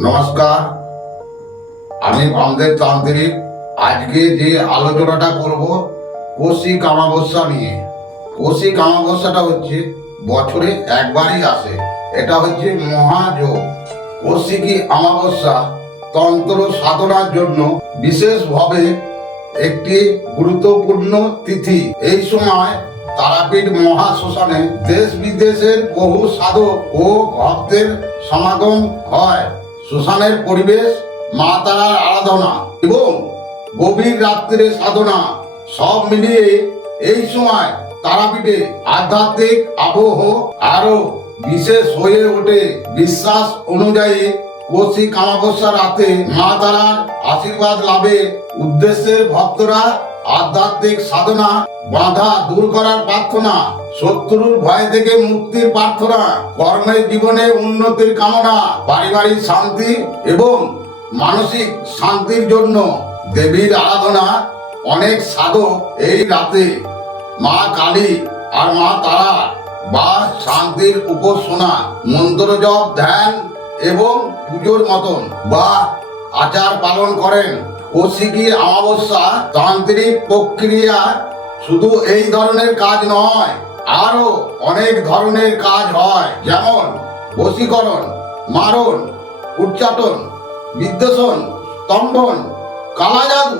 নমস্কার, আমি বামদেব তান্ত্রিক। আজকে যে আলোচনাটা করব কৌশিক অমাবস্যা নিয়ে। কৌশিক অমাবস্যাটা হচ্ছে বছরে একবারই আসে। এটা হচ্ছে মহাযোগ। কৌশিকী অমাবস্যা তন্ত্র সাধনার জন্য বিশেষভাবে একটি গুরুত্বপূর্ণ তিথি। এই সময় তারাপীঠ মহাশ্মশানে দেশ বিদেশের বহু সাধক ও ভক্তের সমাগম হয়। শ্মশানের পরিবেশ, মা তারার আরাধনা এবং গভীর রাত্রে সাধনা সব মিলিয়ে এই সময় তারাপীঠে আধ্যাত্মিক আবহ আরো বিশেষ হয়ে ওঠে। বিশ্বাস অনুযায়ী কৌশিক অমাবস্যা রাতে মা তারার আশীর্বাদ লাভে উদ্দেশ্যের ভক্তরা আধ্যাত্মিক সাধনা, বাধা দূর করার প্রার্থনা, শত্রুর ভয় থেকে মুক্তির প্রার্থনা, কর্মের জীবনে উন্নতির কামনা, পারিবারিক শান্তি এবং মানসিক শান্তির জন্য দেবীর আরাধনা। অনেক সাধক এই রাতে মা কালী আর মা তারা বা শান্তির উপাসনা, মন্ত্র জপ, ধ্যান এবং পুজোর মতন বা আচার পালন করেন। কৌশিকী অমাবস্যা তান্ত্রিক প্রক্রিয়া শুধু এই ধরনের কাজ নয়, আরো অনেক ধরনের কাজ হয়, যেমন বশীকরণ, মারণ, উচ্চাটন, বিদ্বেষণ, স্তম্ভন, কালা জাদু,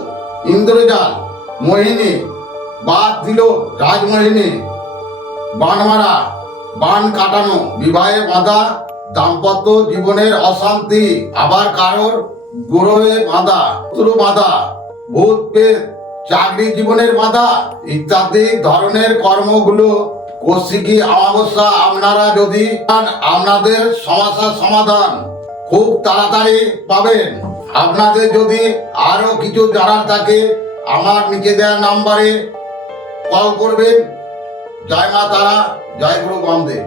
ইন্দ্রজাল, মোহিনী, বাদ দিল রাজমোহিনী, বান মারা, বান কাটানো, বিবাহে বাধা, দাম্পত্য জীবনের অশান্তি, আবার কারোর গ্রহে বাধা, শত্রু বাধা, ভূত পেট, চাকরি জীবনের বাধা ইত্যাদি ধরনের কর্মগুলো কৌশিকী অমাবস্যা আপনারা যদি আপনাদের সমস্যার সমাধান খুব তাড়াতাড়ি পাবেন। আপনাদের যদি আরো কিছু জানার থাকে আমার নিচে দেওয়া নাম্বারে কল করবেন। জয় মা তারা, জয় গুরু বামদেব।